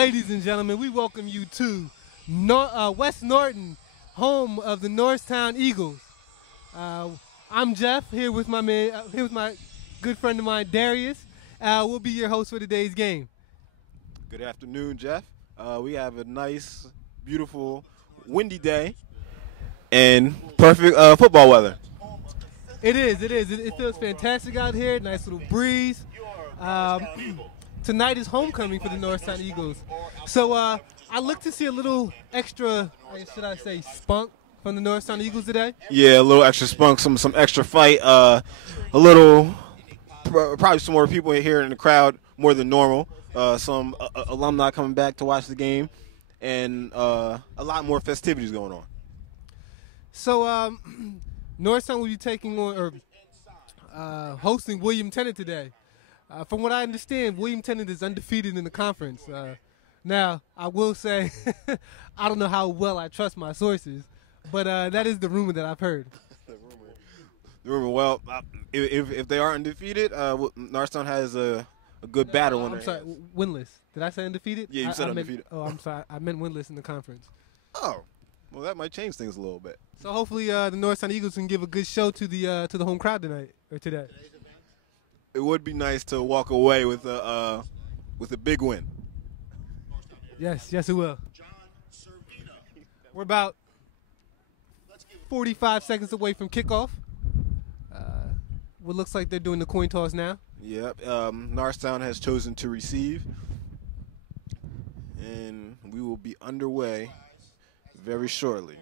Ladies and gentlemen, we welcome you to West Norton, home of the Norristown Eagles. I'm Jeff, here with my good friend of mine, Darius. We'll be your host for today's game. Good afternoon, Jeff. We have a nice, beautiful, windy day and perfect football weather. It is. It feels fantastic out here. Nice little breeze. Tonight is homecoming for the Northtown Eagles. So I look to see a little extra, should I say, spunk from the Northtown Eagles today. Yeah, a little extra spunk, some extra fight, a little, probably some more people here in the crowd, more than normal. Some alumni coming back to watch the game, and a lot more festivities going on. So Norristown will be taking on or hosting William Tennant today. From what I understand, William Tennant is undefeated in the conference. Now, I will say, I don't know how well I trust my sources, but that is the rumor that I've heard. The rumor. Well, if they are undefeated, Norristown has a good battle on their hands. I'm sorry, winless. Did I say undefeated? Yeah, you said undefeated. I'm sorry. I meant winless in the conference. Oh, well, that might change things a little bit. So hopefully the Norristown Eagles can give a good show to the home crowd tonight or today. It would be nice to walk away with a big win. Yes, it will. We're about 45 seconds away from kickoff. What looks like they're doing the coin toss now. Yep. Norristown has chosen to receive, and we will be underway very shortly.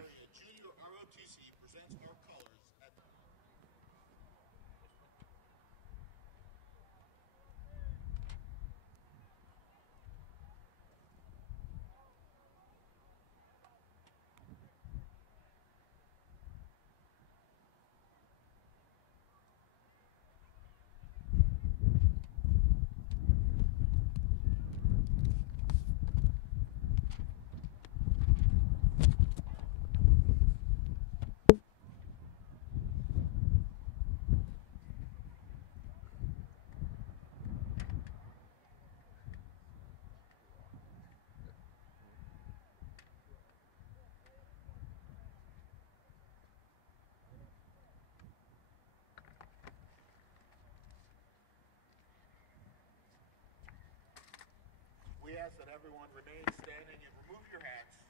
We ask that everyone remain standing and remove your hats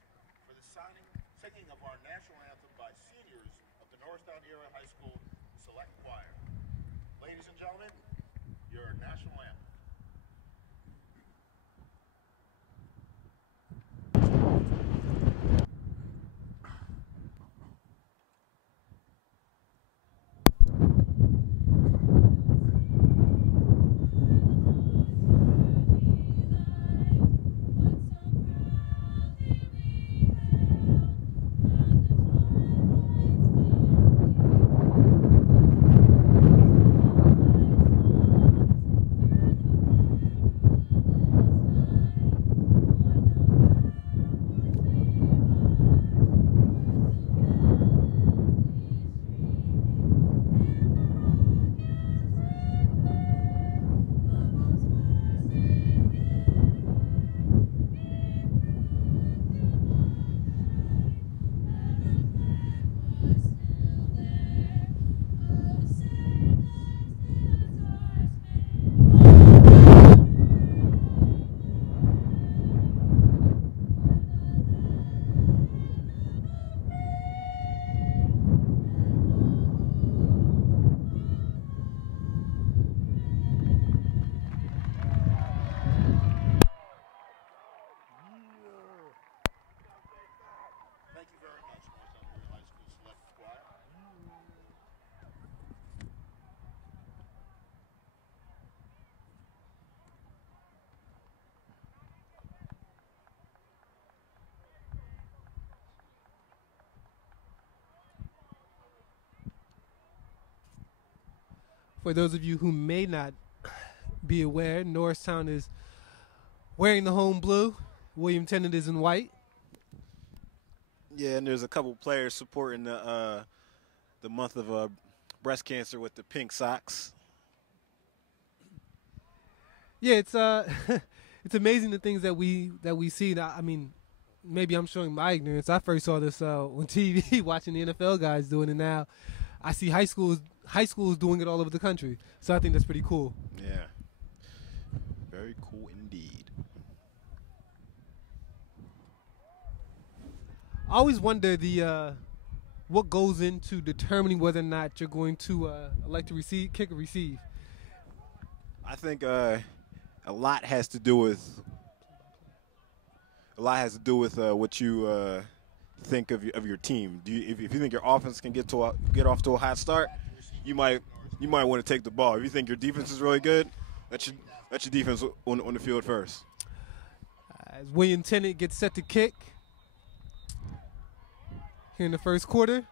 for the singing of our national anthem by seniors of the Northtown Area High School Select Choir. Ladies and gentlemen, your national anthem. Thank you very much, Northtown Area High School Select Choir. For those of you who may not be aware, Norristown is wearing the home blue. William Tennant is in white. Yeah, and there's a couple players supporting the month of breast cancer with the pink socks. Yeah, it's it's amazing the things that we see. I mean, maybe I'm showing my ignorance. I first saw this on TV, watching the NFL guys doing it. Now I see high schools doing it all over the country. So I think that's pretty cool. Yeah. Very cool indeed. I always wonder what goes into determining whether or not you're going to elect to kick or receive. I think a lot has to do with what you think of your team. If you think your offense can get off to a hot start, you might want to take the ball. If you think your defense is really good, let your defense on the field first. As William Tennant gets set to kick here in the first quarter.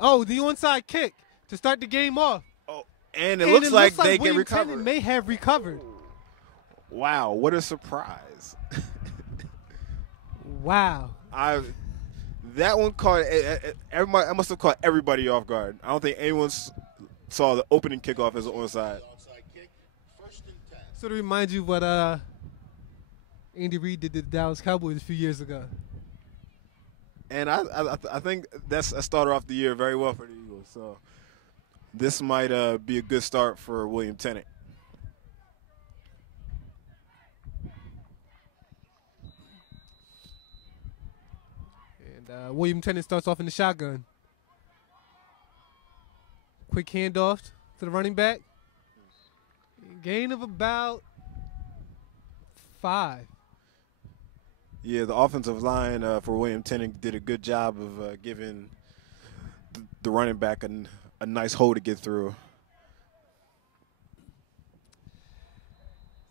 Oh, the onside kick to start the game off. Oh, and it looks like they William can recover. Tennant may have recovered. Wow, what a surprise! Wow. That one caught everybody. I must have caught everybody off guard. I don't think anyone saw the opening kickoff as an onside. Sort of reminds you of what Andy Reid did to the Dallas Cowboys a few years ago. And I think that's started off the year very well for the Eagles. So this might be a good start for William Tennant. And William Tennant starts off in the shotgun. Quick handoff to the running back. Gain of about 5. Yeah, the offensive line for William Tennant did a good job of giving the running back a nice hole to get through.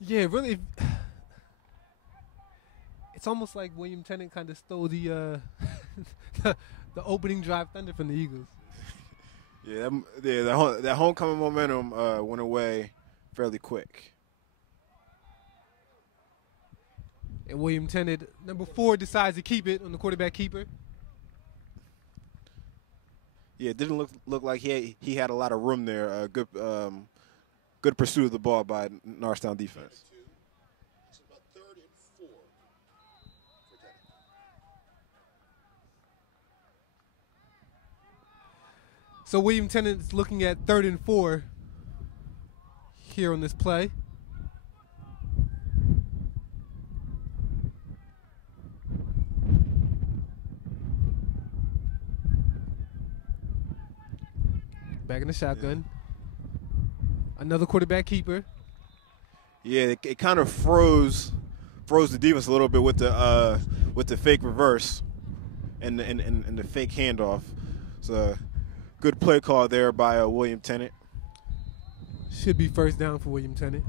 Yeah, really. It's almost like William Tennant kind of stole the opening drive thunder from the Eagles. Yeah, that homecoming momentum went away fairly quick. And William Tennant, number 4, decides to keep it on the quarterback keeper. Yeah, it didn't look like he had a lot of room there. Good pursuit of the ball by Norristown defense. It's about 3rd and 4 for Tennant. So William Tennant is looking at 3rd and 4 here on this play. Back in the shotgun. Yeah. Another quarterback keeper. Yeah, it kind of froze the defense a little bit with the fake reverse and the fake handoff. So good play call there by William Tennant. Should be first down for William Tennant.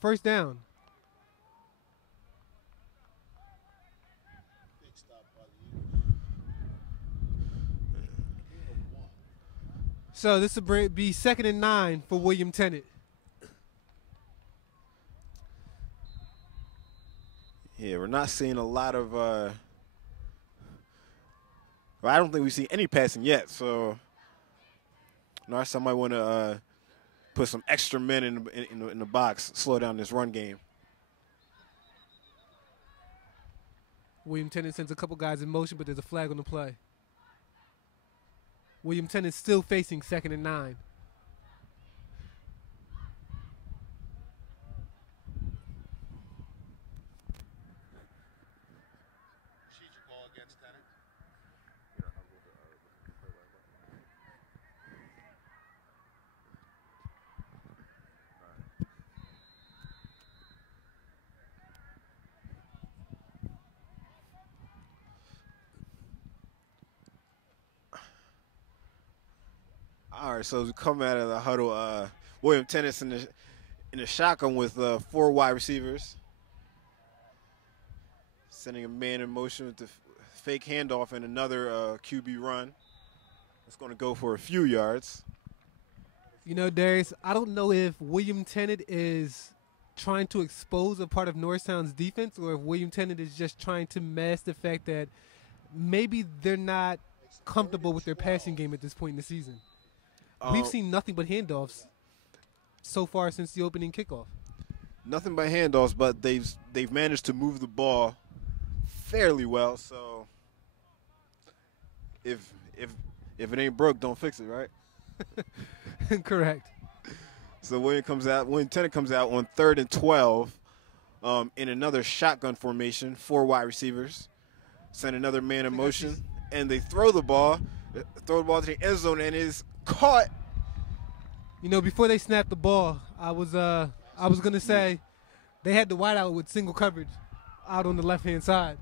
First down. Big stop by the Eagles. So this will be 2nd and 9 for William Tennant. Yeah, we're not seeing a lot of. I don't think we see any passing yet. So Norristown might want to put some extra men in the box, slow down this run game. William Tennant sends a couple guys in motion, but there's a flag on the play. William Tennant still facing 2nd and 9. Procedure call against Tennant. All right, so as we come out of the huddle, William Tennant's in the shotgun with 4 wide receivers, sending a man in motion with the fake handoff and another QB run. It's going to go for a few yards. You know, Darius, I don't know if William Tennant is trying to expose a part of Norristown's defense or if William Tennant is just trying to mask the fact that maybe they're not comfortable with their passing game at this point in the season. We've seen nothing but handoffs so far since the opening kickoff. Nothing but handoffs, but they've managed to move the ball fairly well. So if it ain't broke, don't fix it, right? Correct. So William Tennant comes out on 3rd and 12 in another shotgun formation, 4 wide receivers, send another man in motion, and they throw the ball to the end zone, and is caught. You know, before they snapped the ball, I was gonna say they had the wide out with single coverage out on the left-hand side.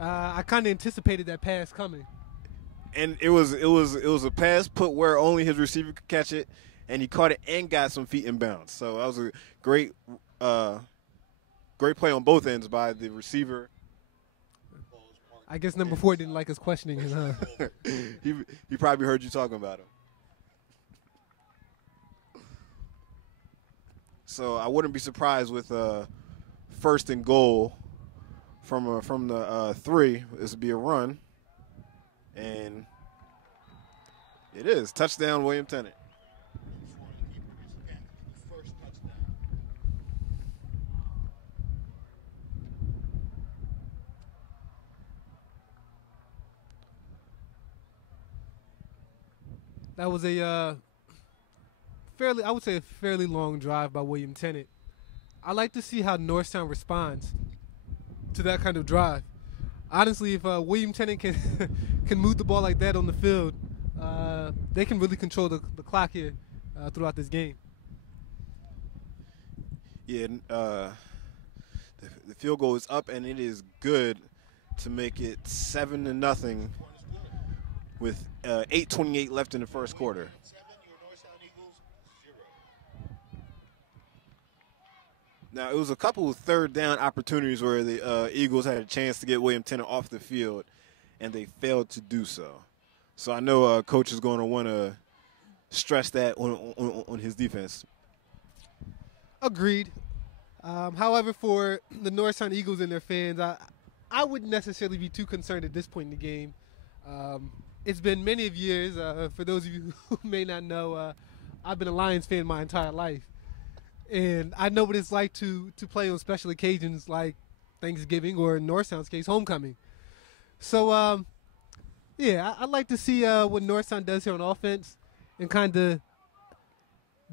I kind of anticipated that pass coming. And it was a pass put where only his receiver could catch it, and he caught it and got some feet in bounds. So that was a great play on both ends by the receiver. I guess number 4 didn't like us questioning him, huh? he probably heard you talking about him. So I wouldn't be surprised with 1st and goal from the 3. This would be a run. And it is. Touchdown, William Tennant. That was a fairly long drive by William Tennant. I like to see how Northtown responds to that kind of drive. Honestly, if William Tennant can move the ball like that on the field, they can really control the clock here throughout this game. Yeah, the field goal is up, and it is good to make it 7-0 with 8:28 left in the first quarter. Now, it was a couple of 3rd down opportunities where the Eagles had a chance to get William Tennant off the field, and they failed to do so. So I know Coach is going to want to stress that on his defense. Agreed. However, for the Norristown Eagles and their fans, I wouldn't necessarily be too concerned at this point in the game. It's been many of years. For those of you who may not know, I've been a Lions fan my entire life. And I know what it's like to play on special occasions like Thanksgiving or in Norristown's case, homecoming. So, yeah, I'd like to see what Norristown does here on offense and kind of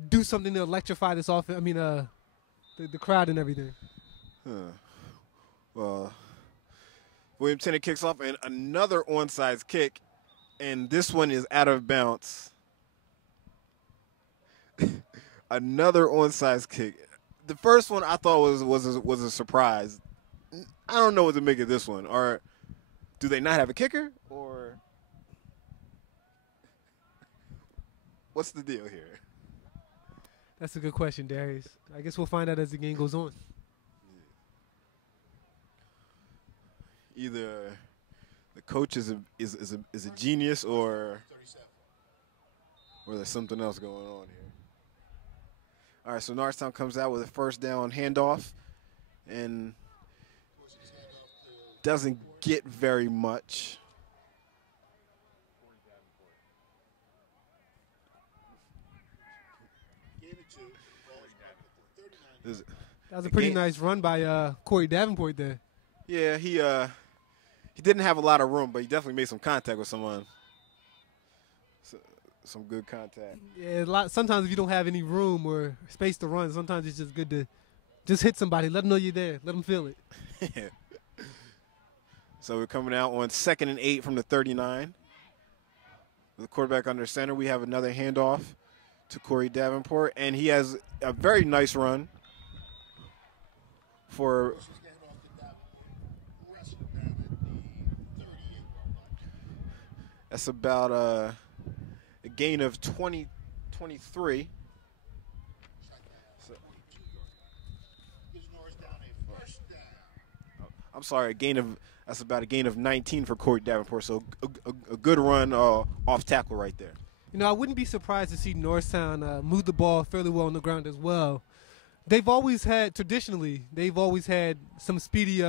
do something to electrify this offense. I mean, the crowd and everything. Well, William Tennant kicks off, and another onside kick, and this one is out of bounds. Another onside kick. The first one I thought was a surprise. I don't know what to make of this one. Or do they not have a kicker? Or what's the deal here? That's a good question, Darius. I guess we'll find out as the game goes on. Either the coach is a genius, or there's something else going on here. All right, so Norristown comes out with a 1st down handoff and doesn't get very much. That was a pretty nice run by Corey Davenport there. Yeah, he didn't have a lot of room, but he definitely made some contact with someone. Some good contact. Yeah, sometimes if you don't have any room or space to run, sometimes it's just good to just hit somebody. Let them know you're there. Let them feel it. So we're coming out on 2nd and 8 from the 39. With the quarterback under center, we have another handoff to Corey Davenport, and he has a very nice run for that's about a gain of 23. So, I'm sorry, that's about a gain of 19 for Corey Davenport. So a good run off tackle right there. You know, I wouldn't be surprised to see Norristown move the ball fairly well on the ground as well. They've always had, traditionally, some speedy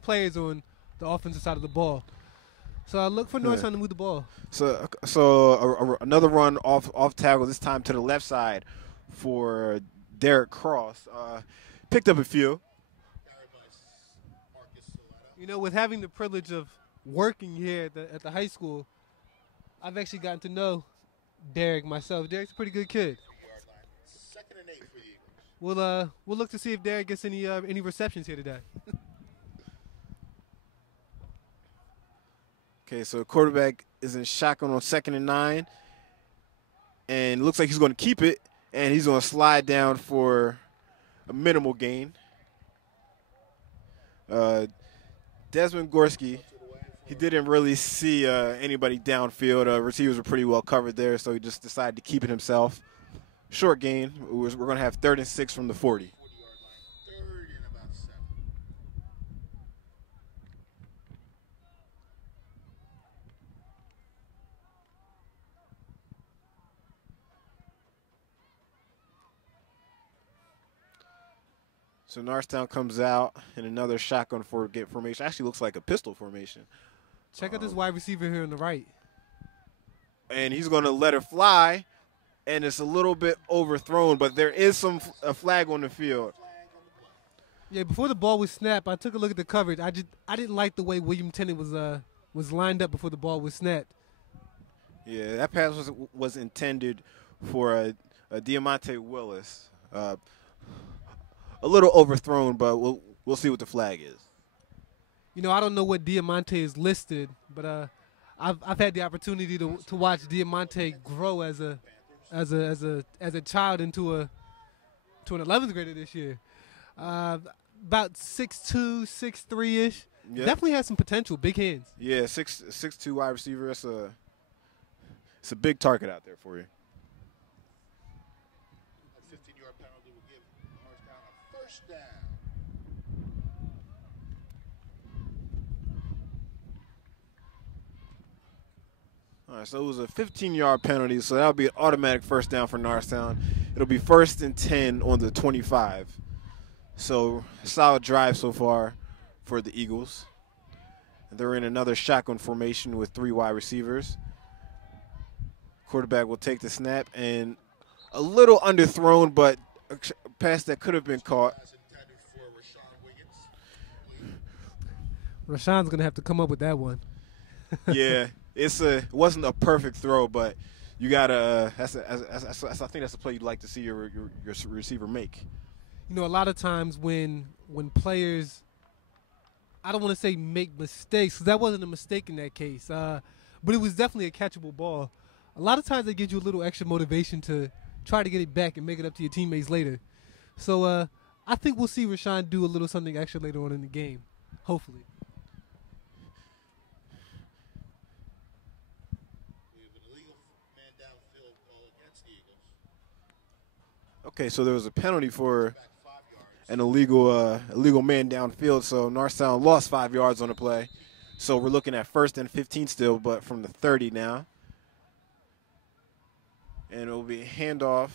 players on the offensive side of the ball. So I look for Northtown to move the ball. So another run off tackle, this time to the left side for Derek Cross. Picked up a few. You know, with having the privilege of working here at the high school, I've actually gotten to know Derek myself. Derek's a pretty good kid. We'll look to see if Derek gets any receptions here today. Okay, so quarterback is in shotgun on 2nd and 9, and it looks like he's going to keep it, and he's going to slide down for a minimal gain. Desmond Gorski, he didn't really see anybody downfield. Receivers were pretty well covered there, so he just decided to keep it himself. Short gain. We're going to have 3rd and 6 from the 40. So Norristown comes out in another shotgun formation. Actually looks like a pistol formation. Check out this wide receiver here on the right. And he's going to let it fly, and it's a little bit overthrown, but there is a flag on the field. Yeah, before the ball was snapped, I took a look at the coverage. I didn't like the way William Tennant was lined up before the ball was snapped. Yeah, that pass was intended for a Diamante Willis. A little overthrown, but we'll see what the flag is. You know, I don't know what Diamante is listed, but I've had the opportunity to watch Diamante grow as a child into an 11th grader this year. About 6'2", 6'3" ish. Yeah. Definitely has some potential. Big hands. Yeah, 6'2" wide receiver. It's a big target out there for you. A 15-yard penalty will give Northtown a first down. All right, so it was a 15-yard penalty, so that'll be an automatic first down for Norristown. It'll be 1st and 10 on the 25. So solid drive so far for the Eagles. They're in another shotgun formation with 3 wide receivers. Quarterback will take the snap, and a little underthrown, but a pass that could have been caught. Rashawn's going to have to come up with that one. Yeah, it wasn't a perfect throw, but you gotta. I think that's a play you'd like to see your receiver make. You know, a lot of times when players, I don't want to say make mistakes, because that wasn't a mistake in that case, but it was definitely a catchable ball. A lot of times they give you a little extra motivation to try to get it back and make it up to your teammates later. So I think we'll see Rashawn do a little something extra later on in the game, hopefully. Okay, so there was a penalty for an illegal man downfield, so Norristown lost 5 yards on the play. So we're looking at 1st and 15 still, but from the 30 now. And it will be a handoff.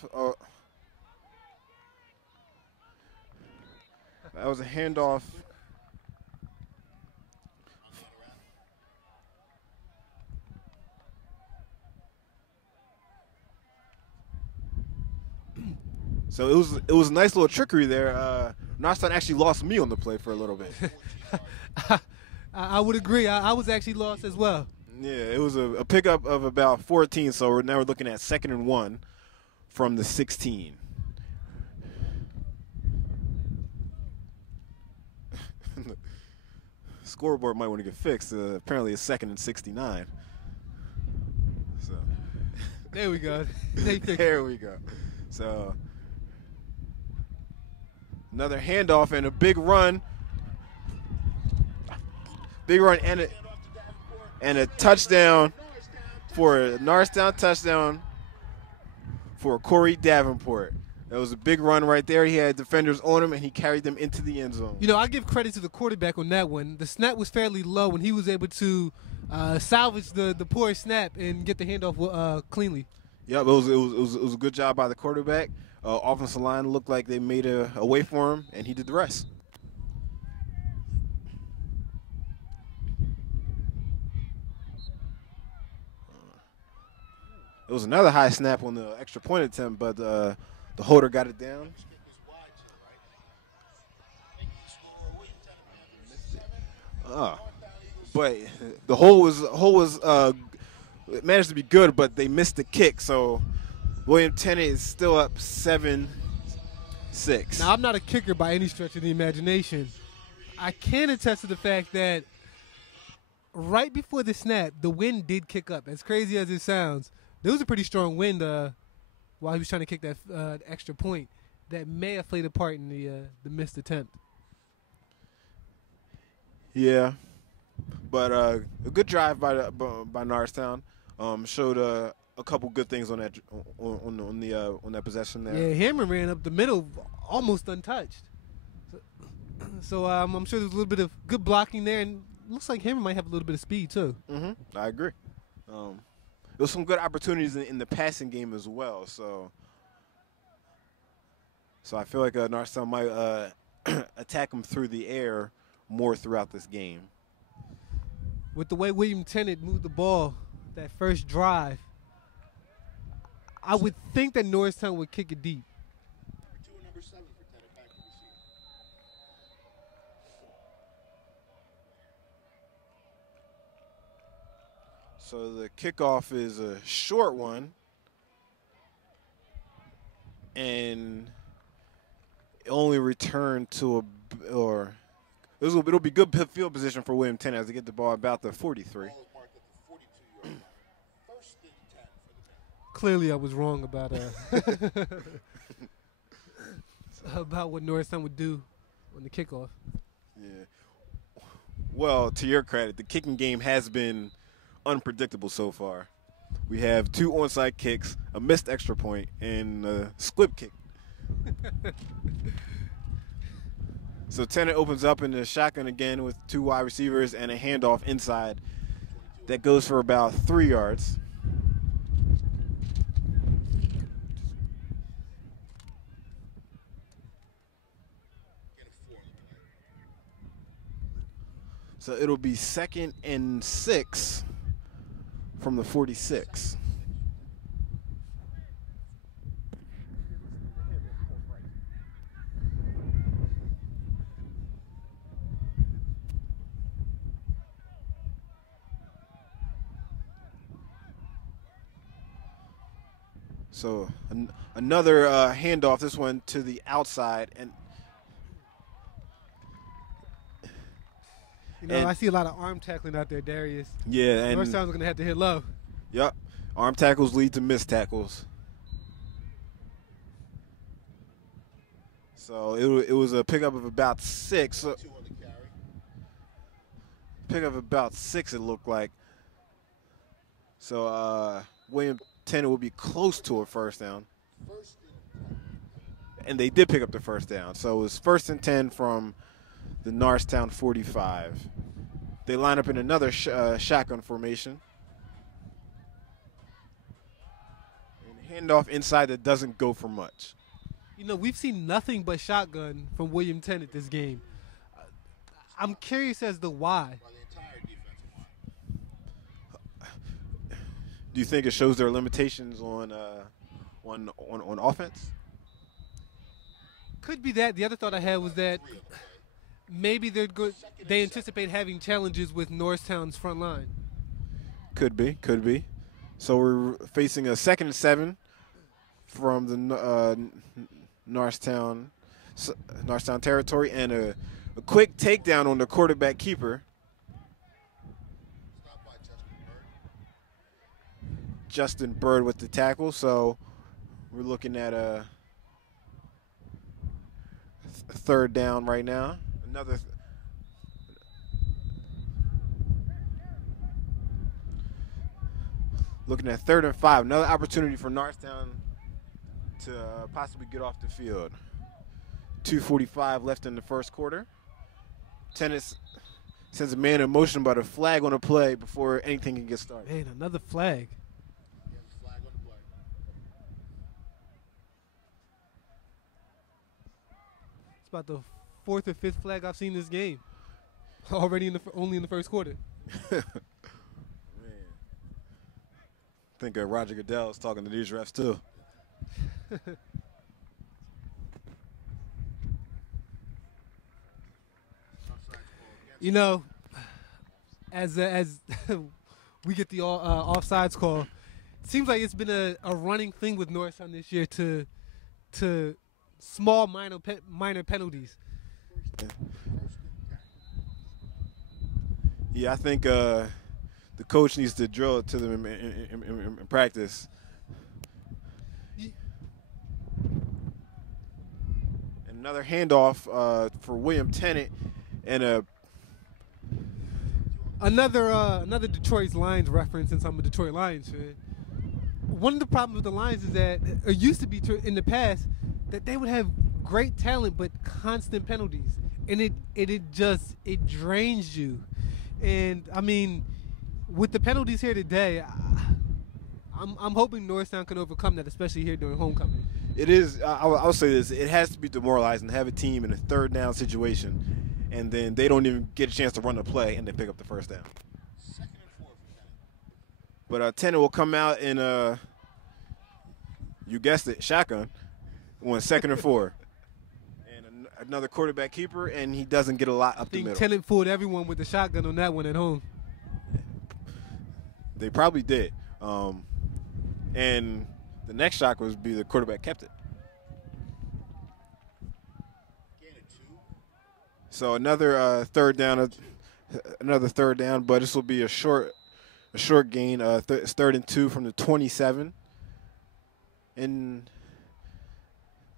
That was a handoff. So it was a nice little trickery there. Norristown actually lost me on the play for a little bit. I would agree. I was actually lost as well. Yeah, it was a pickup of about 14, so we're looking at 2nd and 1 from the 16. Scoreboard might want to get fixed. Apparently it's 2nd and 69. So there we go. There we go. So another handoff and a big run. Big run and a touchdown for a Norristown touchdown for Corey Davenport. That was a big run right there. He had defenders on him, and he carried them into the end zone. You know, I give credit to the quarterback on that one. The snap was fairly low, and he was able to salvage the poor snap and get the handoff cleanly. Yep, it was a good job by the quarterback. Offensive line looked like they made a way for him, and he did the rest. It was another high snap on the extra point attempt, but the holder got it down. But the hole was managed to be good, but they missed the kick. So William Tennant is still up 7-6. Now, I'm not a kicker by any stretch of the imagination. I can attest to the fact that right before the snap, the wind did kick up. As crazy as it sounds, there was a pretty strong wind while he was trying to kick that extra point that may have played a part in the missed attempt. Yeah, but a good drive by Norristown. Showed a couple good things on that possession there. Yeah, Hammer ran up the middle almost untouched. So I'm sure there's a little bit of good blocking there, and looks like Hammer might have a little bit of speed too. I agree. There was some good opportunities in the passing game as well. So I feel like Norristown might attack him through the air more throughout this game. With the way William Tennant moved the ball that first drive, I would think that Norristown would kick it deep. Number 7 for Tennant back to receive. So the kickoff is a short one, and it only returned to it'll be good field position for William Tennant as they get the ball about the 43. Clearly, I was wrong about about what Norristown would do on the kickoff. Yeah. Well, to your credit, the kicking game has been unpredictable so far. We have 2 onside kicks, a missed extra point, and a squib kick. So Tennant opens up in the shotgun again with 2 wide receivers and a handoff inside that goes for about 3 yards. So it'll be 2nd and 6 from the 46. So another handoff, this one to the outside. And I see a lot of arm tackling out there, Darius. Yeah. And Norristown's going to have to hit low. Yep. Arm tackles lead to missed tackles. So it was a pickup of about 6. Pickup of about 6, it looked like. So William Tennant will be close to a first down. And they did pick up the first down. So it was 1st and 10 from the Norristown 45. They line up in another shotgun formation. And handoff inside that doesn't go for much. You know, we've seen nothing but shotgun from William Tennant this game. I'm curious as to why. Do you think it shows their limitations on offense? Could be that. The other thought I had was that maybe they anticipate having challenges with Norristown's front line. Could be. So we're facing a 2nd and 7 from the Norristown territory, and a quick takedown on the quarterback keeper. Justin Bird with the tackle, so we're looking at a 3rd down right now. Looking at 3rd and 5. Another opportunity for Norristown to possibly get off the field. 2:45 left in the first quarter. Tennant's sends a man in motion, but a flag on the play before anything can get started. Man, another flag. Again, flag on the play. It's about the 4th or 5th flag I've seen this game. Already only in the first quarter. Man. I think Roger Goodell is talking to these refs too. You know, as we get the offsides call, it seems like it's been a running thing with Norristown this year to small minor penalties. Yeah, I think the coach needs to drill it to them in practice. And another handoff for William Tennant, and another Detroit Lions reference, since I'm a Detroit Lions fan. One of the problems with the Lions is that it used to be in the past that they would have great talent but constant penalties, and it drains you. And I mean, with the penalties here today, I'm hoping Norristown can overcome that, especially here during homecoming. It is. I'll say this: it has to be demoralizing to have a team in a third down situation, and then they don't even get a chance to run the play, and they pick up the first down. 2nd and 4 for Tennant. But Tennant will come out in you guessed it, shotgun, on 2nd and 4. Another quarterback keeper, and he doesn't get a lot up the middle. Tennant fooled everyone with the shotgun on that one at home. They probably did. And the next shock would be the quarterback kept it. Gain of 2. So another third down, but this will be a short gain. 3rd and 2 from the 27, and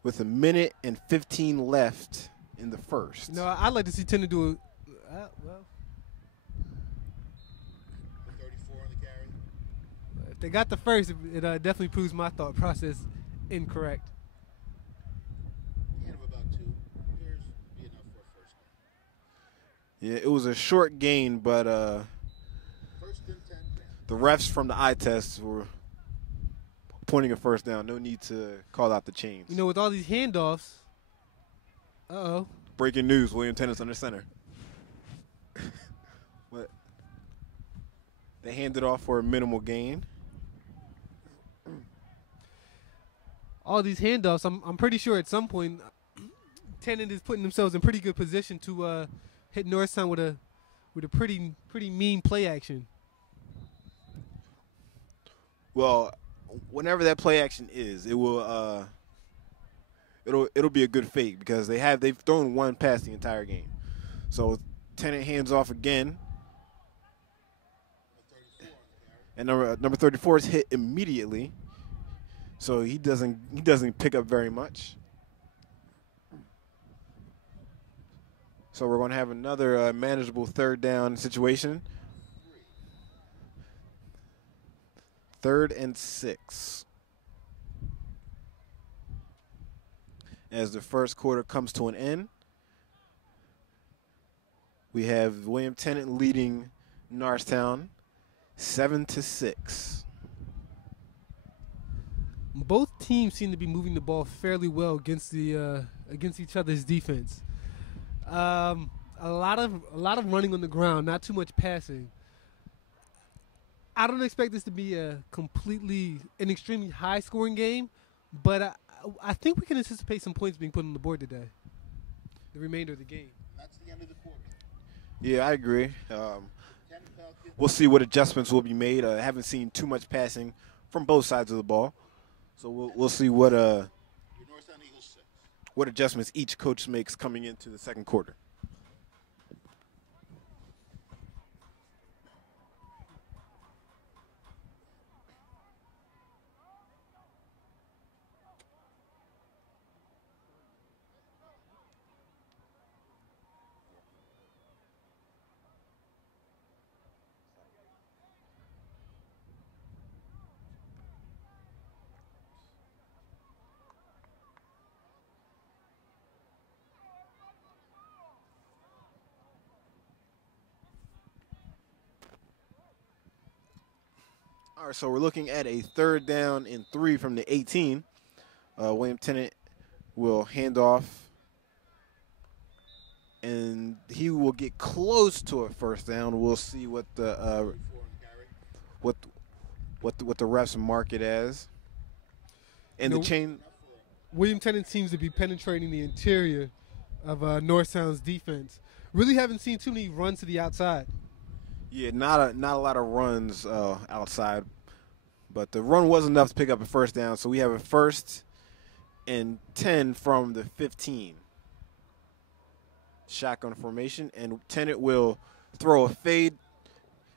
with 1 minute and 15 left in the first. No, I'd like to see Tennant do it. Well, The 34 on the carry. if they got the first, it definitely proves my thought process incorrect. Gain of about 2. Appears to be enough for a first down. Yeah, it was a short gain, but 1st and 10. the refs from the eye test were pointing a first down. No need to call out the chains. You know, with all these handoffs, Breaking news: William Tennant's under center. But they handed off for a minimal gain. all these handoffs, I'm pretty sure at some point Tennant is putting themselves in pretty good position to hit Norristown with a pretty mean play action. Well, whenever that play action is, it will it'll be a good fake because they've thrown one pass the entire game. So Tennant hands off again, and number 34 is hit immediately. So he doesn't pick up very much. So we're going to have another manageable third down situation. 3rd and 6. As the first quarter comes to an end, we have William Tennant leading Norristown 7-6. Both teams seem to be moving the ball fairly well against each other's defense. A lot of running on the ground, not too much passing. I don't expect this to be an extremely high-scoring game, but I think we can anticipate some points being put on the board today, the remainder of the game. That's the end of the quarter. Yeah, I agree. We'll see what adjustments will be made. I haven't seen too much passing from both sides of the ball, so we'll see what Northtown Eagles 6. what adjustments each coach makes coming into the second quarter. All right, so we're looking at a 3rd down and 3 from the 18. William Tennant will hand off, and he will get close to a 1st down. We'll see what the what the refs mark it as. And the chain. William Tennant seems to be penetrating the interior of Norristown's defense. Really haven't seen too many runs to the outside. Yeah, not a lot of runs outside, but the run was enough to pick up a 1st down. So we have a 1st and 10 from the 15. Shotgun formation, and Tennant will throw a fade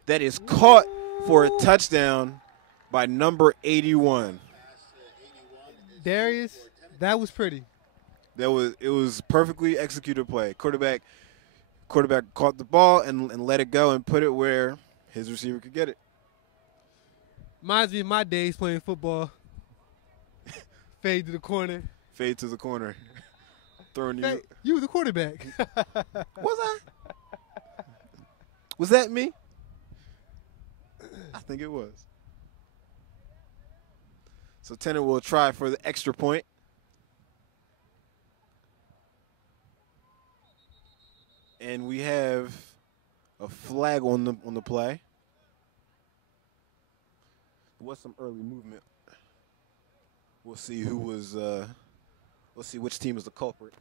that is caught for a touchdown by number 81. Darius, that was pretty. It was perfectly executed play. Quarterback caught the ball and let it go and put it where his receiver could get it. Reminds me of my days playing football. Fade to the corner. Fade to the corner. Throwing Hey, you were the quarterback. Was I? Was that me? I think it was. So Tennant will try for the extra point. And we have a flag on the play. There was some early movement. We'll see who was. We'll see which team is the culprit.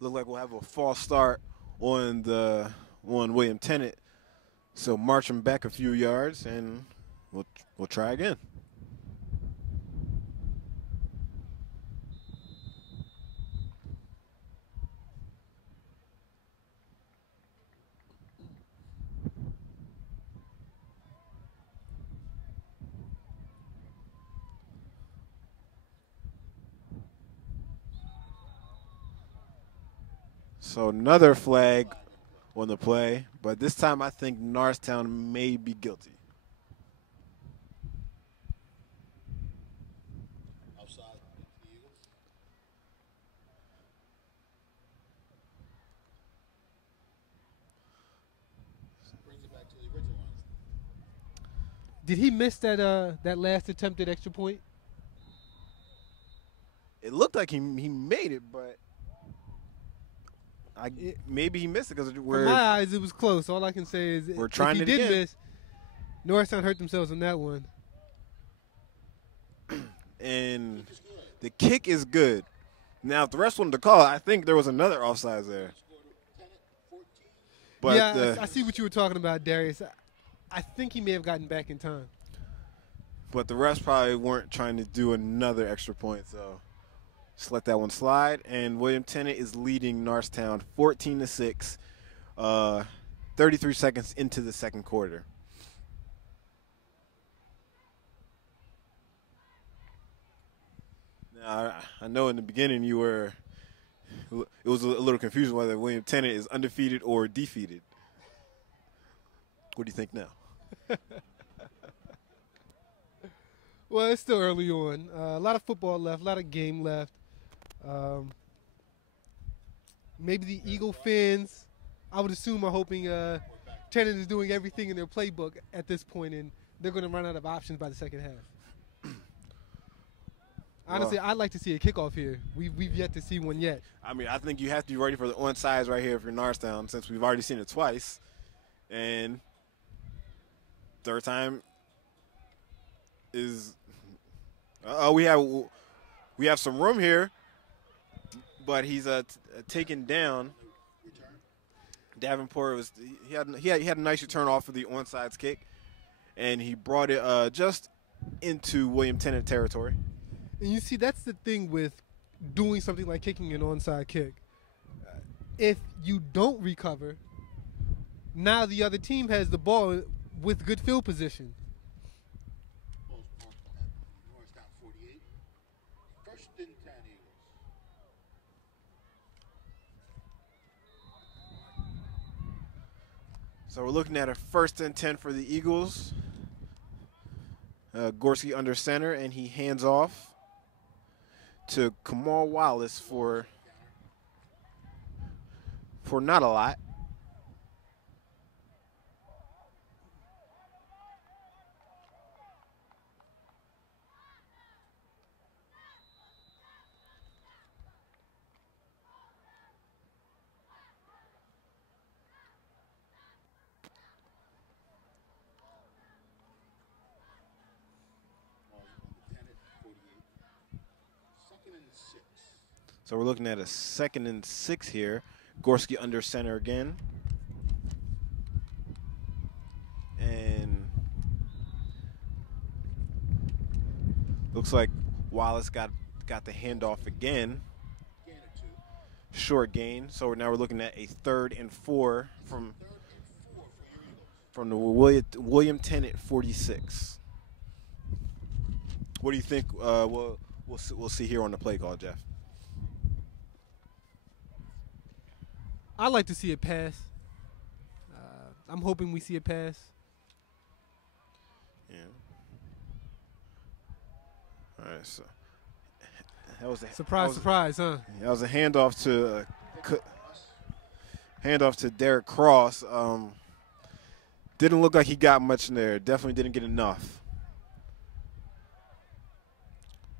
Look like we'll have a false start on William Tennant. So march him back a few yards, and we'll try again. So another flag on the play, but this time I think Northtown may be guilty. Outside the Eagles. Brings it back to the original line. Did he miss that last attempted extra point? It looked like he made it, but maybe he missed it because From my eyes, it was close. All I can say is we're trying if it he did again. miss, Norristown hurt themselves on that one. And the kick is good. Now, if the rest wanted to call, I think there was another offsides there. But yeah, I see what you were talking about, Darius. I think he may have gotten back in time. But the refs probably weren't trying to do another extra point, so just let that one slide. And William Tennant is leading Northtown 14-6, 33 seconds into the second quarter. Now, I know in the beginning it was a little confusing whether William Tennant is undefeated or defeated. What do you think now? Well, it's still early on. A lot of football left, a lot of game left. Maybe the Eagle fans, I would assume, are hoping Tennant is doing everything in their playbook at this point, and they're going to run out of options by the second half. Honestly, I'd like to see a kickoff here. We've yet to see one yet. I mean, I think you have to be ready for the onside right here if you're Northtown, since we've already seen it twice. And third time is we have some room here, but he's taken down. Davenport he had a nice return off of the onside kick, and he brought it just into William Tennant territory. And you see, that's the thing with doing something like kicking an onside kick. If you don't recover, now the other team has the ball with good field position. First and 10 Eagles. So we're looking at a 1st and 10 for the Eagles. Gorski under center, and he hands off to Kamal Wallace for not a lot. So we're looking at a 2nd and 6 here. Gorski under center again. And looks like Wallace got the handoff again. Short gain. So now we're looking at a 3rd and 4 from the William Tennant 46. What do you think? We'll see here on the play call, Jeff. I'd like to see a pass. I'm hoping we see a pass. Yeah. All right. So that was a surprise, huh? That was a handoff to Derek Cross. Didn't look like he got much in there. Definitely didn't get enough.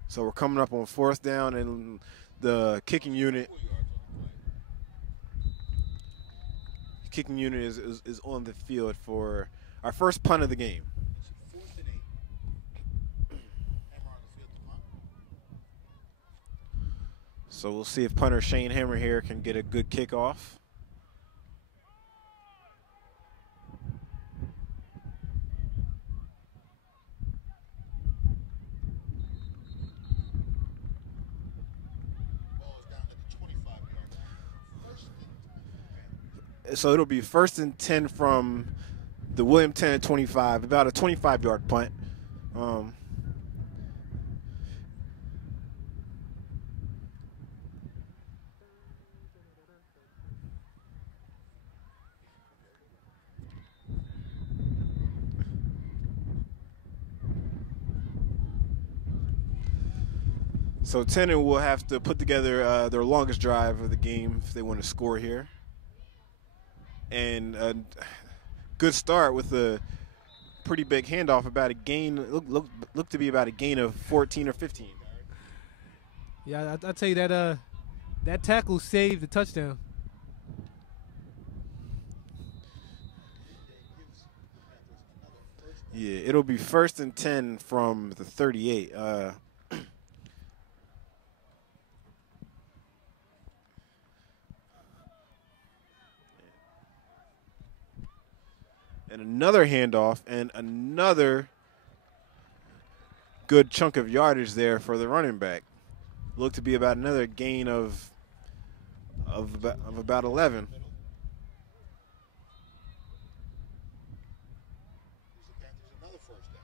So we're coming up on 4th down, and the kicking unit is on the field for our first punt of the game. So we'll see if punter Shane Hammer here can get a good kickoff. So it'll be 1st and 10 from the William Tennant 25, about a 25-yard punt. So Tennant will have to put together their longest drive of the game if they want to score here. And a good start with a pretty big handoff, about a gain, look to be about a gain of 14 or 15. Yeah, I'll tell you that that tackle saved the touchdown. Yeah, it'll be 1st and 10 from the 38. And another handoff and another good chunk of yardage there for the running back. Looked to be about another gain of about 11. Another 1st down.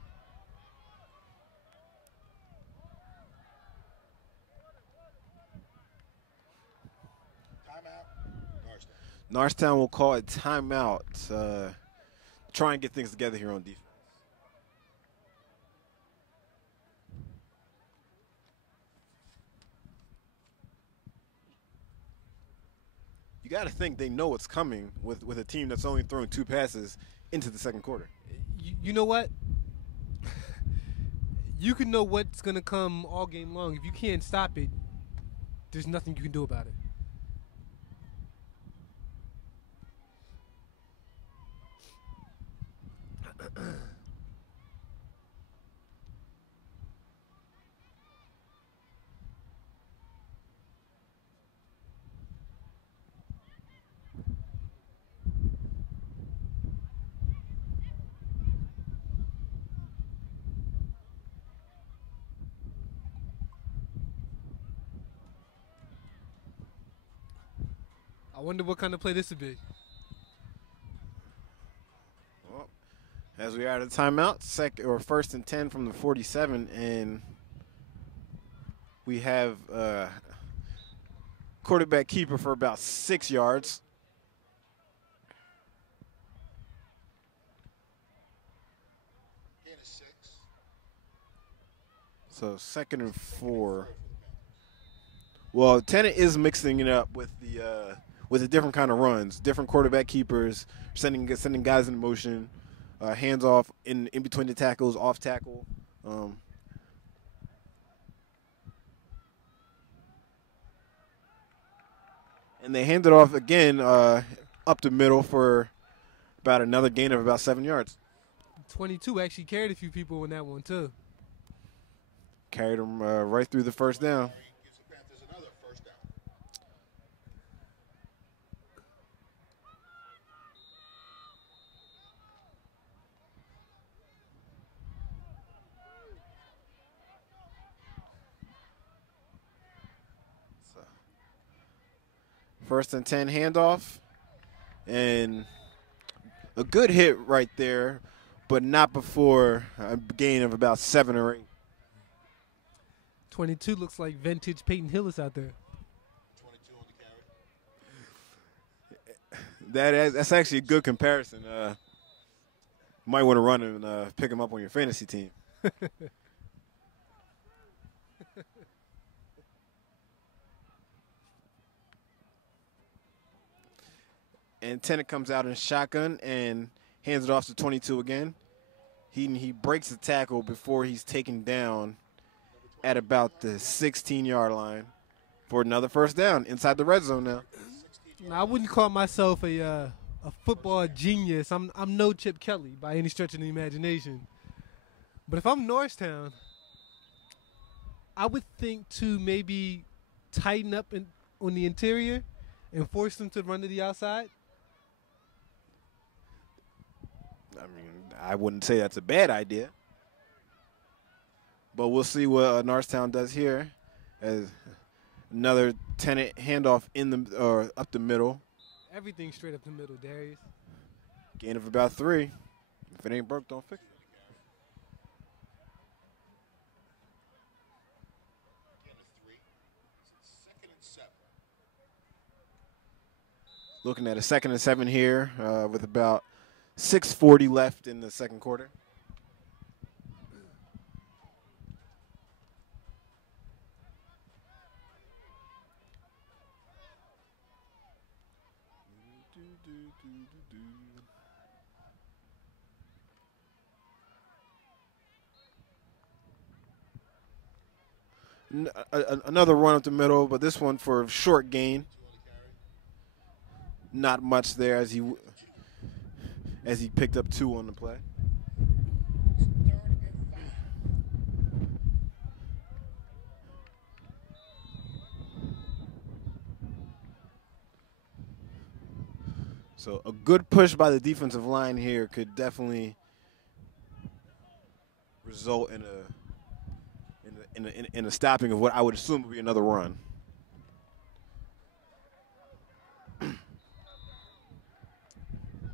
Timeout. Norristown. Norristown will call a timeout. Try and get things together here on defense. You got to think they know what's coming with a team that's only throwing 2 passes into the 2nd quarter. You know what? You can know what's going to come all game long. If you can't stop it, there's nothing you can do about it. I wonder what kind of play this would be. Well, as we are at a timeout, 1st and 10 from the 47, and We have quarterback keeper for about 6 yards. Gain of 6. So 2nd and 4. Well, Tennant is mixing it up with the different kind of runs, different quarterback keepers, sending guys in motion, hands off in between the tackles, off tackle. And they hand it off again up the middle for about another gain of about 7 yards. 22 actually carried a few people on that one, too. Carried them right through the first down. Gives the Panthers another first down. First and 10 handoff. And a good hit right there, but not before a gain of about 7 or 8. 22 looks like vintage Peyton Hillis out there. 22 on the carry. That's actually a good comparison. Might want to run and pick him up on your fantasy team. And Tennant comes out in shotgun and hands it off to 22 again. He breaks the tackle before he's taken down at about the 16-yard line for another first down inside the red zone now. Now, I wouldn't call myself a football genius. I'm no Chip Kelly by any stretch of the imagination. But if I'm Norristown, I would think to maybe tighten up on the interior and force them to run to the outside. I mean, I wouldn't say that's a bad idea. But we'll see what Northtown does here. As another Tennant handoff up the middle. Everything straight up the middle, Darius. Gain of about 3. If it ain't broke, don't fix it. Gain of 3. Second and 7. Looking at a 2nd and 7 here with about 6:40 left in the second quarter. Another run up the middle, but this one for a short gain. Not much there as he picked up 2 on the play. So a good push by the defensive line here could definitely result in a stopping of what I would assume would be another run.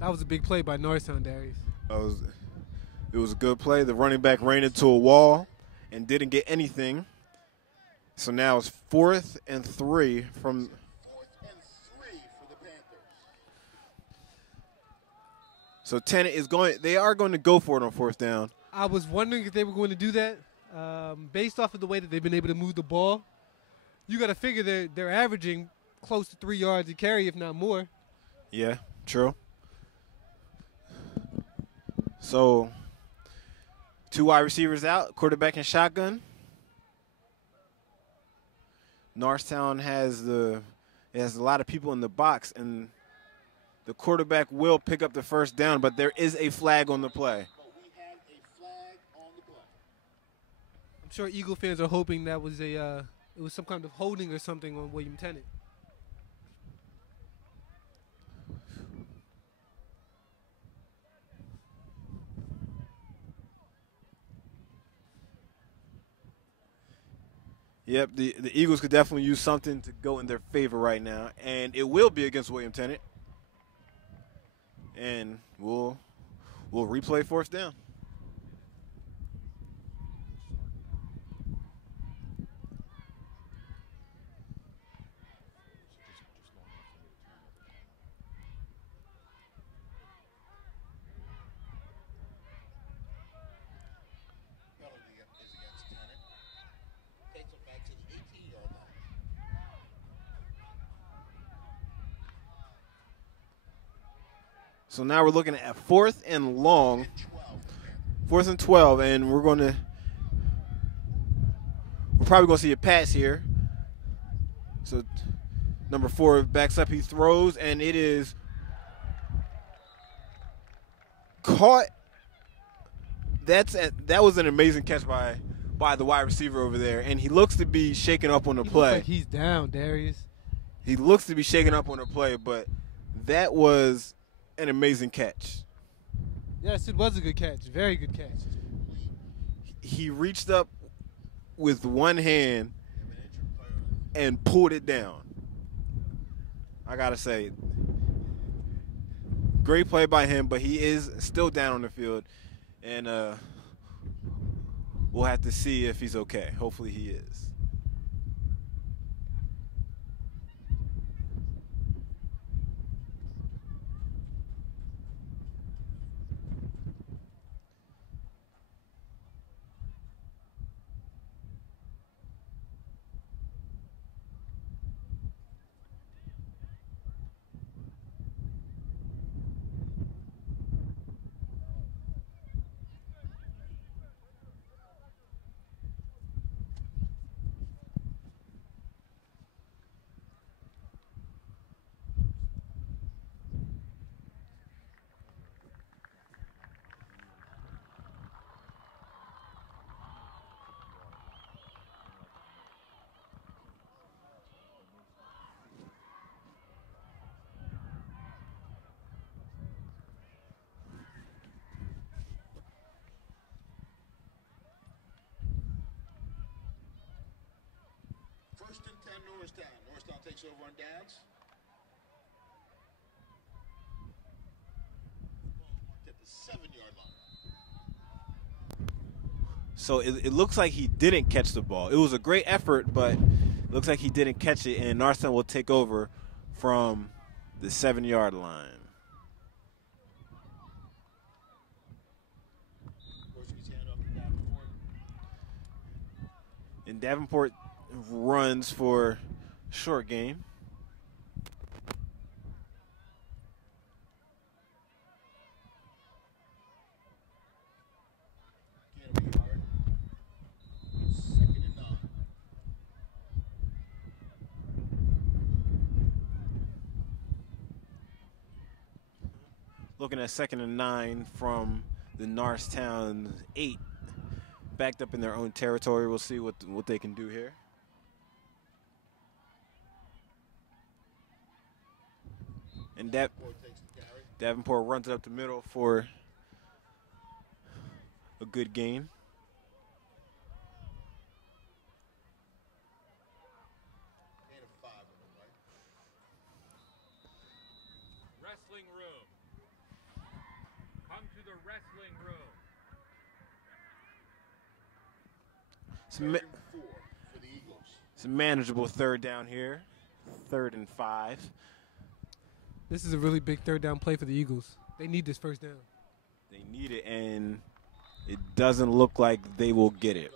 That was a big play by Norristown, Darius. It was a good play. The running back ran into a wall and didn't get anything. So now it's 4th and 3 from. 4th and 3 for the Panthers. So Tennant is going. They are going to go for it on 4th down. I was wondering if they were going to do that. Based off of the way that they've been able to move the ball, you got to figure they're averaging close to 3 yards a carry, if not more. Yeah, true. So 2 wide receivers out, quarterback and shotgun. Northtown has a lot of people in the box, and the quarterback will pick up the first down, but there is a flag on the play. But we had a flag on the play. I'm sure Eagle fans are hoping that was it was some kind of holding or something on William Tennant. Yep, the Eagles could definitely use something to go in their favor right now, and it will be against William Tennant. And we'll replay 4th down. So now we're looking at 4th and long. 4th and 12, and we're probably going to see a pass here. So number 4 backs up, he throws, and it is caught. That was an amazing catch by the wide receiver over there, and he looks to be shaken up on the play. Looks like he's down, Darius. He looks to be shaken up on the play, but that was an amazing catch. Yes, it was a good catch. Very good catch. He reached up with one hand and pulled it down. I got to say, great play by him, but he is still down on the field. And we'll have to see if he's okay. Hopefully he is. First and 10, Norristown. Norristown takes over on downs. At the 7-yard line. So it looks like he didn't catch the ball. It was a great effort, but it looks like he didn't catch it, and Northtown will take over from the 7-yard line. And Davenport runs for short game. Second and 9. Looking at 2nd and 9 from the Norristown 8. Backed up in their own territory. We'll see what they can do here. And Davenport runs it up the middle for a good gain. Wrestling room. Come to the wrestling room. It's a manageable 3rd down here. 3rd and 5. This is a really big 3rd down play for the Eagles. They need this 1st down. They need it, and it doesn't look like they will get it.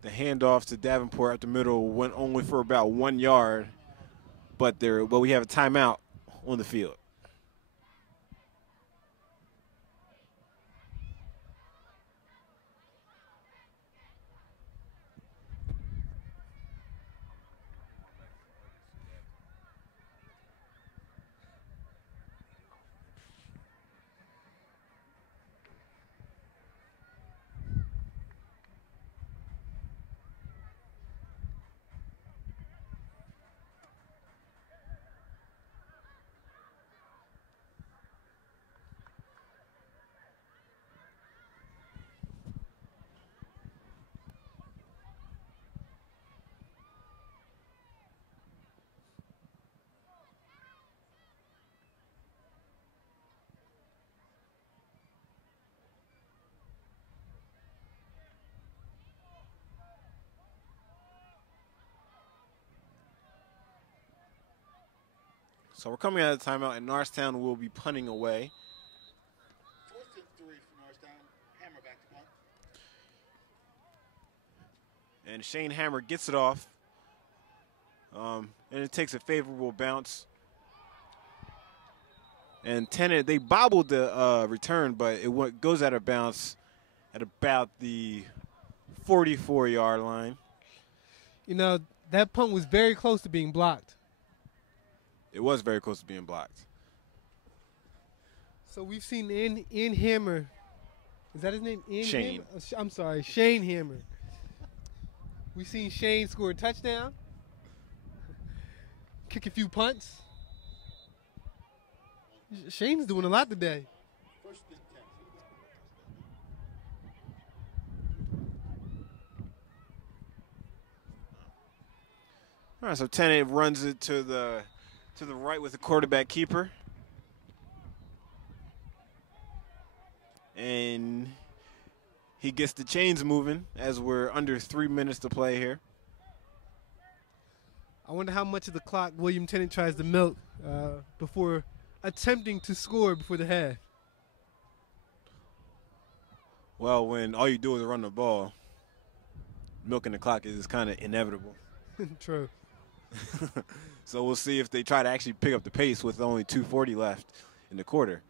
The handoff to Davenport up the middle went only for about 1 yard, but we have a timeout on the field. So we're coming out of the timeout, and Norristown will be punting away. 4th and 3 for Norristown. Hammer back to punt. And Shane Hammer gets it off. And it takes a favorable bounce. And Tennant, they bobbled the return, but it goes out of bounds at about the 44-yard line. You know, that punt was very close to being blocked. It was very close to being blocked. So we've seen in Hammer. Is that his name? Shane. Hammer? I'm sorry, Shane Hammer. We've seen Shane score a touchdown, kick a few punts. Shane's doing a lot today. First and 10. All right, so Tennant runs it to the right with the quarterback keeper. And he gets the chains moving as we're under 3 minutes to play here. I wonder how much of the clock William Tennant tries to milk before attempting to score before the half. Well, when all you do is run the ball, milking the clock is kind of inevitable. True. So we'll see if they try to actually pick up the pace with only 2:40 left in the quarter.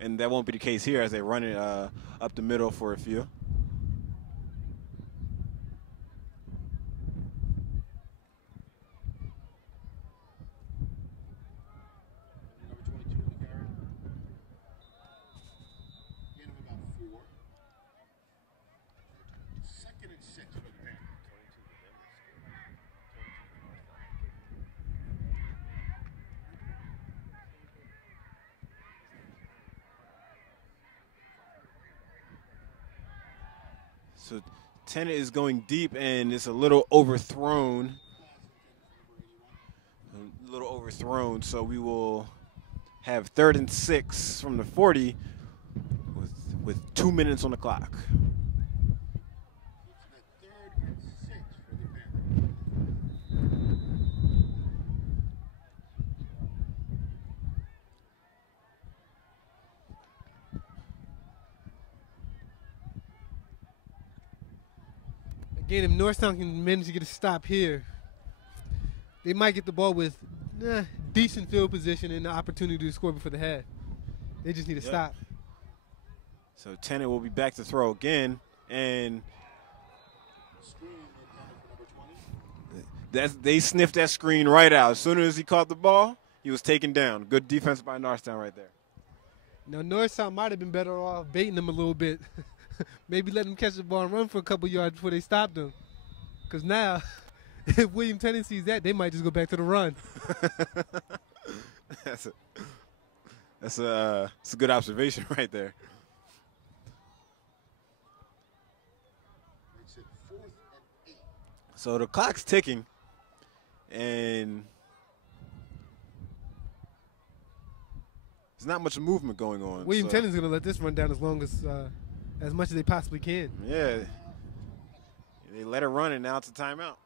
And that won't be the case here as they run it up the middle for a few. Number 22 in the carry. Gain of about 4. Second and 6 for the Panthers. So Tennant is going deep, and it's a little overthrown. So we will have 3rd and 6 from the 40 with 2 minutes on the clock. It's the 3rd and 6 for the Panthers. Again, if Norristown can manage to get a stop here, they might get the ball with decent field position and the opportunity to score before the half. They just need to stop. So Tennant will be back to throw again, and Screen intended for number 20. they sniffed that screen right out. As soon as he caught the ball, he was taken down. Good defense by Northtown right there. Now, Norristown might have been better off baiting them a little bit. Maybe let them catch the ball and run for a couple yards before they stopped them. Because now, if William Tennant sees that, they might just go back to the run. That's a good observation right there. Makes it 4th and 8. So the clock's ticking, and there's not much movement going on. William Tennant's going to let this run down as much as they possibly can. Yeah. They let it run, and now it's a timeout.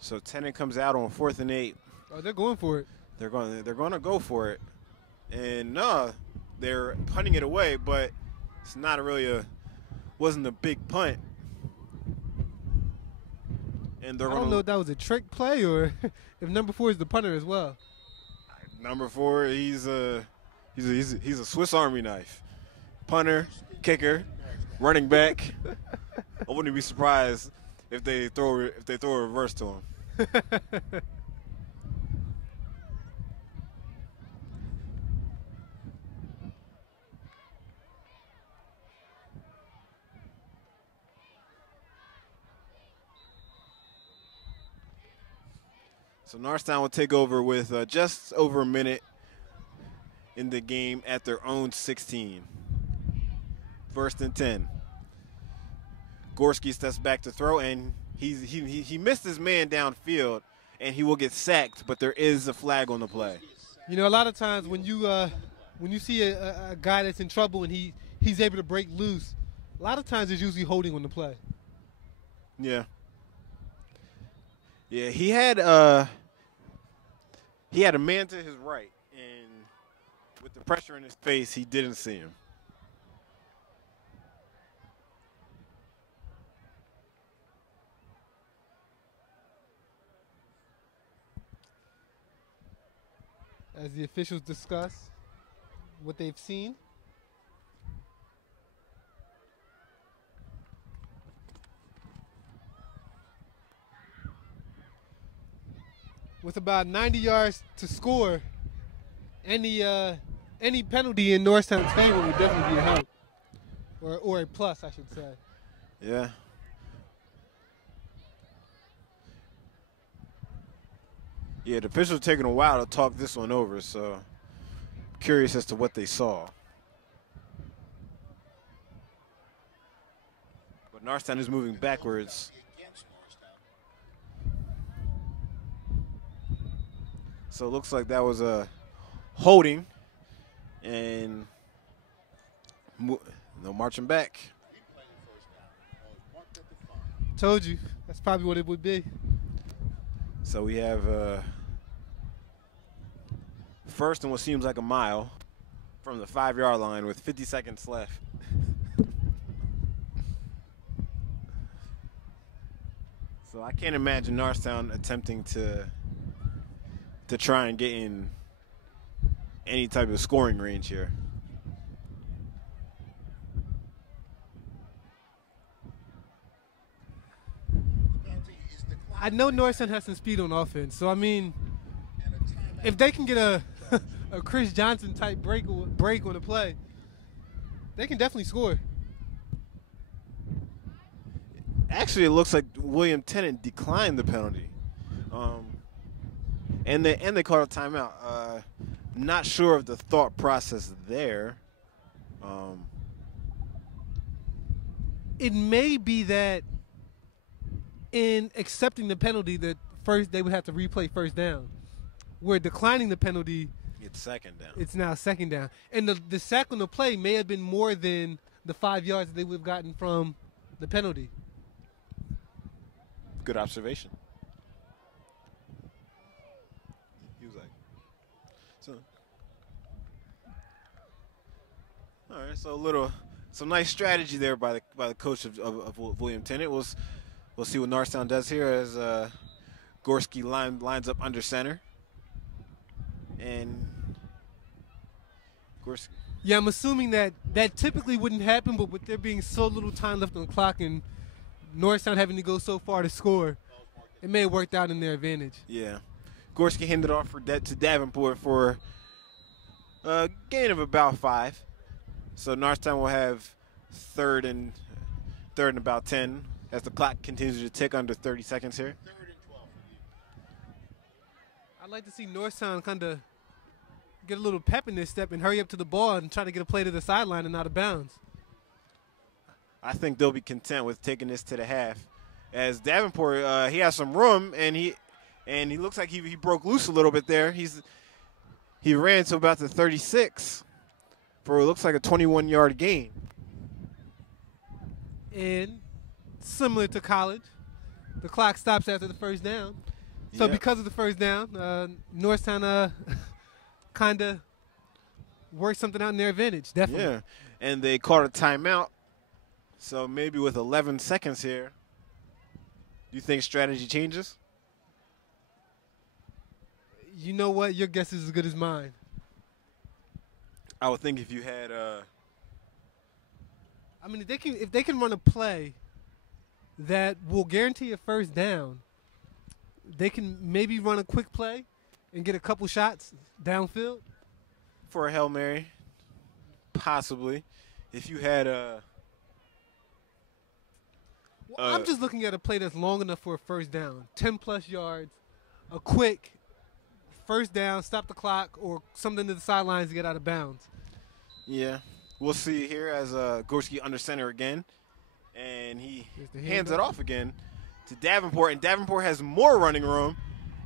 So Tennant comes out on 4th and 8. Oh, they're going for it. They're going to go for it, and they're punting it away, but it's not really wasn't a big punt. And they're I don't know if that was a trick play or if number 4 is the punter as well. Number 4, he's a Swiss Army knife. punter, kicker, running back. I wouldn't be surprised if they throw a reverse to him. So Norristown will take over with just over a minute in the game at their own 16. 1st and 10. Gorski steps back to throw, and he missed his man downfield, and he will get sacked, but there is a flag on the play. You know, a lot of times when you see a guy that's in trouble and he's able to break loose, a lot of times it's usually holding on the play. Yeah. Yeah, he had a man to his right, and with the pressure in his face, he didn't see him. As the officials discuss what they've seen. With about 90 yards to score, any penalty in Norristown's favor would definitely be a help, or a plus, I should say. Yeah. Yeah, the officials taking a while to talk this one over, so I'm curious as to what they saw. But Norristown is moving backwards. So it looks like that was a holding, and no marching back. Told you, that's probably what it would be. So we have first and what seems like a mile from the 5-yard line with 50 seconds left. So I can't imagine Norristown attempting to try and get in any type of scoring range here. I know Norristown has some speed on offense, so I mean, if they can get a Chris Johnson type break on the play, they can definitely score. Actually, it looks like William Tennant declined the penalty, and they called a timeout. Not sure of the thought process there. It may be that in accepting the penalty, that first they would have to replay first down. Where declining the penalty, it's second down. It's now second down, and the sack on the play may have been more than the 5 yards that they would have gotten from the penalty. Good observation. He was like, so. All right, so some nice strategy there by the coach of William Tennant. We'll see what Norristown does here as Gorski lines up under center, and Gorski. Yeah, I'm assuming that typically wouldn't happen, but with there being so little time left on the clock and Norristown having to go so far to score, it may have worked out in their advantage. Yeah. Gorski handed off to Davenport for a gain of about 5. So Norristown will have third and about 10 as the clock continues to tick under 30 seconds here. I'd like to see Norristown kind of get a little pep in their step and hurry up to the ball and try to get a play to the sideline and out of bounds. I think they'll be content with taking this to the half. As Davenport, he has some room, and he looks like he broke loose a little bit there. He ran to about the 36 for what looks like a 21-yard gain. And similar to college, the clock stops after the first down. So Yep. because of the first down, Norristown kind of worked something out in their advantage, definitely. Yeah, and they called a timeout. So maybe with 11 seconds here, do you think strategy changes? You know what? Your guess is as good as mine. I would think if you had I mean, if they can run a play that will guarantee a first down, they can maybe run a quick play and get a couple shots downfield. For a Hail Mary, possibly. If you had a... I'm just looking at a play that's long enough for a first down, 10-plus yards, a quick first down, stop the clock, or something to the sidelines to get out of bounds. Yeah. We'll see here as Gorski under center again. And he hands it off again to Davenport. And Davenport has more running room.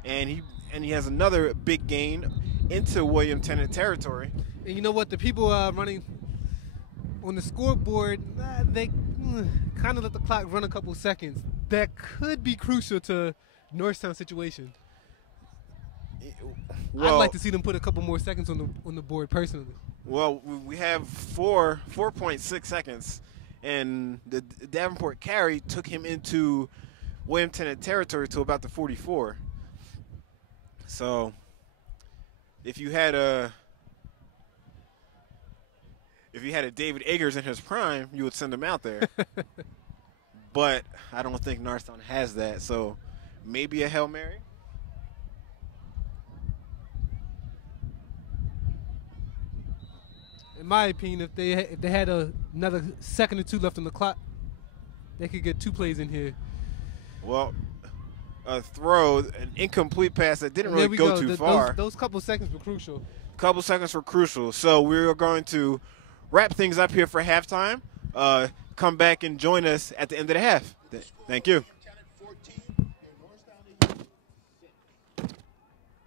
And he has another big gain into William Tennant territory. And you know what? The people running on the scoreboard, they kind of let the clock run a couple seconds. That could be crucial to Norristown situation. Well, I'd like to see them put a couple more seconds on the board personally. Well, we have 4.6 seconds, and the Davenport carry took him into William Tennant territory to about the 44. So, if you had a David Eggers in his prime, you would send him out there. But I don't think Northtown has that. So, maybe a Hail Mary. In my opinion, if they had another second or two left on the clock, they could get 2 plays in here. Well, a throw, an incomplete pass that didn't really go too far. Those couple seconds were crucial. Couple seconds were crucial. So we're going to wrap things up here for halftime. Come back and join us at the end of the half. Thank you.